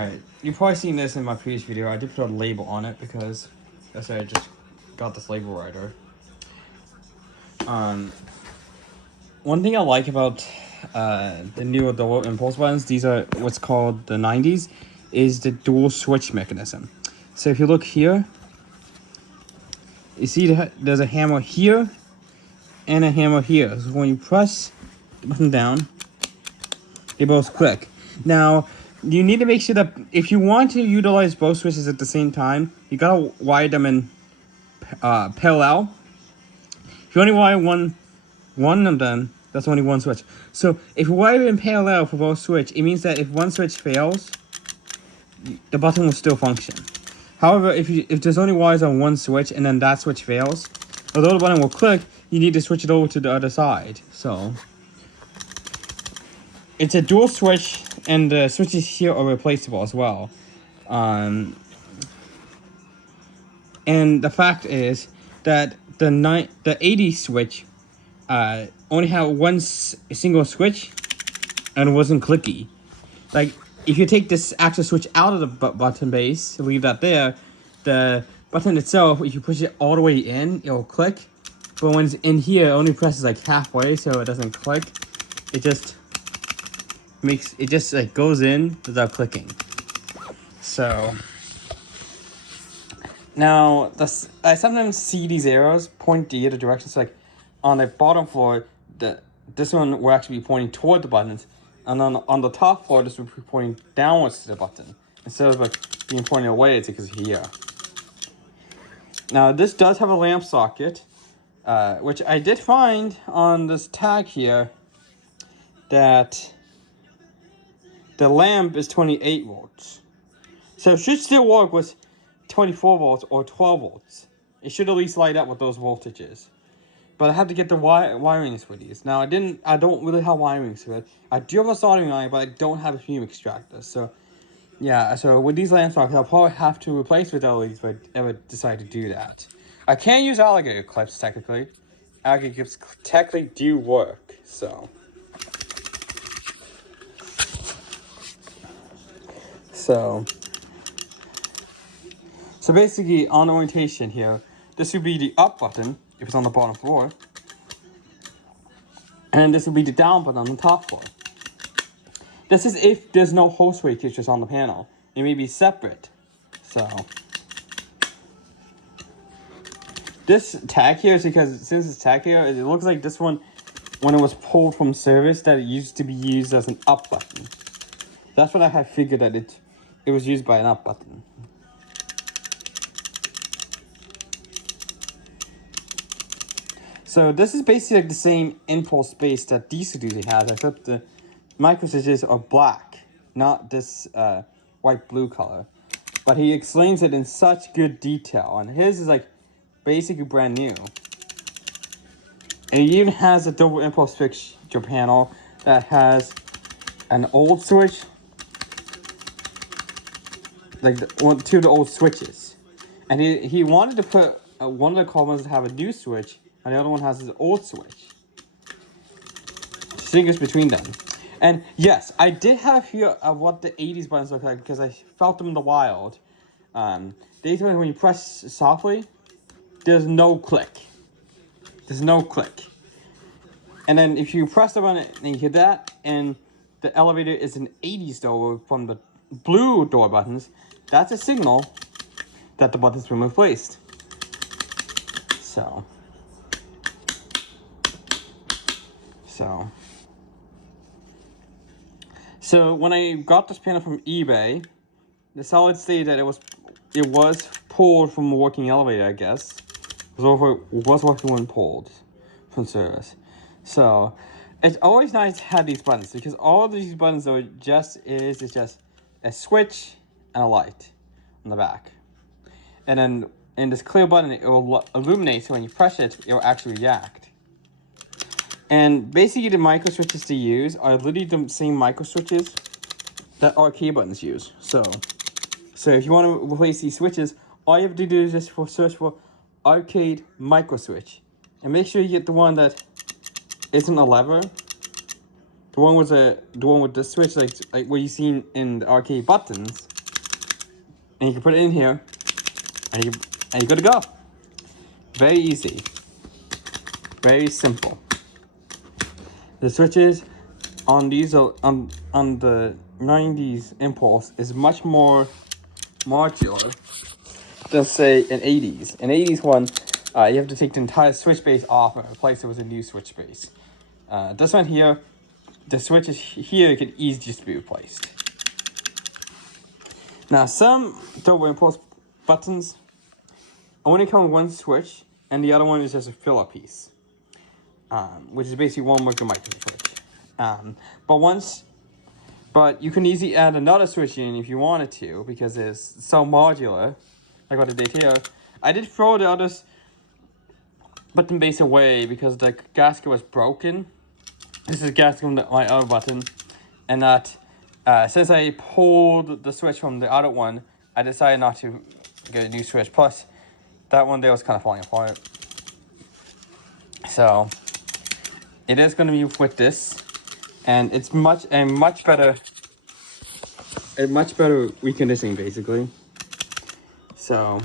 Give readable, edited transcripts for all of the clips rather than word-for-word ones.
Alright, you've probably seen this in my previous video. I did put a label on it because that's why I just got this label writer. One thing I like about the newer dual impulse buttons, these are what's called the 90s, is the dual switch mechanism. So if you look here, you see there's a hammer here and a hammer here. So when you press the button down, they both click. Now, you need to make sure that if you want to utilize both switches at the same time, you gotta wire them in parallel. If you only wire one of them, that's only one switch. So if you wire in parallel for both switches, it means that if one switch fails, the button will still function. However, if there's only wires on one switch and then that switch fails, although the button will click, you need to switch it over to the other side. So it's a dual switch, and the switches here are replaceable as well. And the fact is that the 80 switch only had one single switch and it wasn't clicky. Like, if you take this actual switch out of the button base, leave that there, the button itself, if you push it all the way in, it'll click. But when it's in here, it only presses like halfway, so it doesn't click. It just like goes in without clicking. So now I sometimes see these arrows point the other direction. So like on the bottom floor, this one will actually be pointing toward the buttons, and on the top floor, this will be pointing downwards to the button instead of like being pointing away. It's because here. Now this does have a lamp socket, which I did find on this tag here that the lamp is 28 volts. So it should still work with 24 volts or 12 volts. It should at least light up with those voltages. But I have to get the wirings for these. Now I don't really have wirings for it. I do have a soldering iron, but I don't have a fume extractor. So yeah, so with these lamp sockets, I'll probably have to replace with LEDs if I ever decide to do that. I can use alligator clips technically. Alligator clips technically do work, so. So basically, on the orientation here, this would be the up button if it's on the bottom floor, and this would be the down button on the top floor. This is if there's no host weight features on the panel. It may be separate. So this tag here is because since it's tag here, it looks like this one, when it was pulled from service, that it used to be used as an up button. That's what I had figured, that it was used by an up button. So this is basically like the same impulse base that DC Duty has, except the micro switches are black, not this white-blue color. But he explains it in such good detail, and his is like basically brand new. And he even has a double impulse fixture panel that has an old switch, like two of the old switches, and he wanted to put one of the columns to have a new switch, and the other one has his old switch. Distinguish between them. And yes, I did have here what the 80s buttons look like because I felt them in the wild. The 80s buttons, when you press softly, there's no click. There's no click. And then if you press the button and you hear that, and the elevator is an 80s door from the blue door buttons, that's a signal that the button's been replaced. So when I got this panel from eBay, the seller stated that it was pulled from a working elevator, I guess. It was working when pulled from service. So it's always nice to have these buttons, because all of these buttons are just a switch and a light on the back. And then in this clear button, it will illuminate, so when you press it, it will actually react. And basically the micro switches to use are literally the same micro switches that arcade buttons use. So if you want to replace these switches, all you have to do is just search for arcade micro switch, and make sure you get the one that isn't a lever. The one with this switch, like what you see in the arcade buttons, and you can put it in here, and you're good to go. Very easy. Very simple. The switches on these on the 90s Impulse is much more modular than say an 80s. An 80s one, you have to take the entire switch base off and replace it with a new switch base. This one here, the switches here can easily just be replaced. Now some Turbo Impulse buttons only come with one switch, and the other one is just a fill-up piece. Which is basically one working micro switch. But you can easily add another switch in if you wanted to, because it's so modular, like what I did here. I did throw the other button base away because the gasket was broken. This is gasket from my other button, and that since I pulled the switch from the other one, I decided not to get a new switch. Plus, that one there was kind of falling apart. So it is going to be with this, and it's much better reconditioning basically. So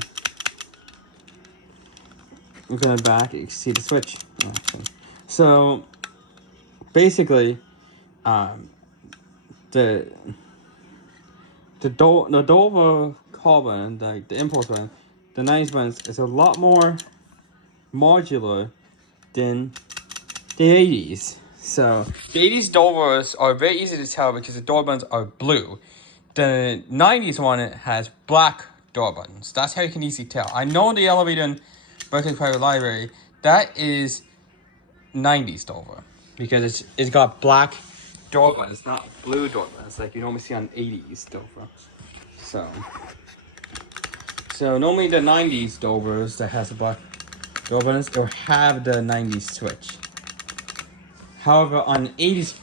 I'm gonna back. You can see the switch. So basically, the Dover carbon, the Impulse one, the 90s ones is a lot more modular than the 80s. So the 80s Dovers are very easy to tell because the door buttons are blue. The 90s one has black door buttons. That's how you can easily tell. I know the elevator in Berkeley Private Library, that is 90s Dover because it's got black door buttons, not blue door buttons like you normally see on 80s Dover. So normally the 90s Dovers that has the black door buttons, they'll have the 90s switch. However, on 80s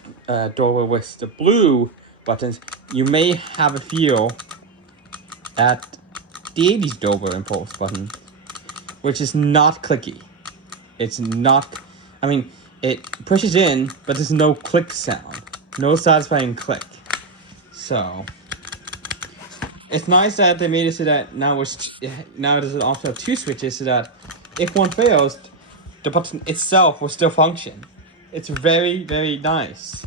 Dover with the blue buttons, you may have a feel at the 80s Dover Impulse button, which is not clicky. It's not, I mean, it pushes in, but there's no click sound. No satisfying click. So it's nice that they made it so that now there's an option of two switches so that if one fails, the button itself will still function. It's very, very nice.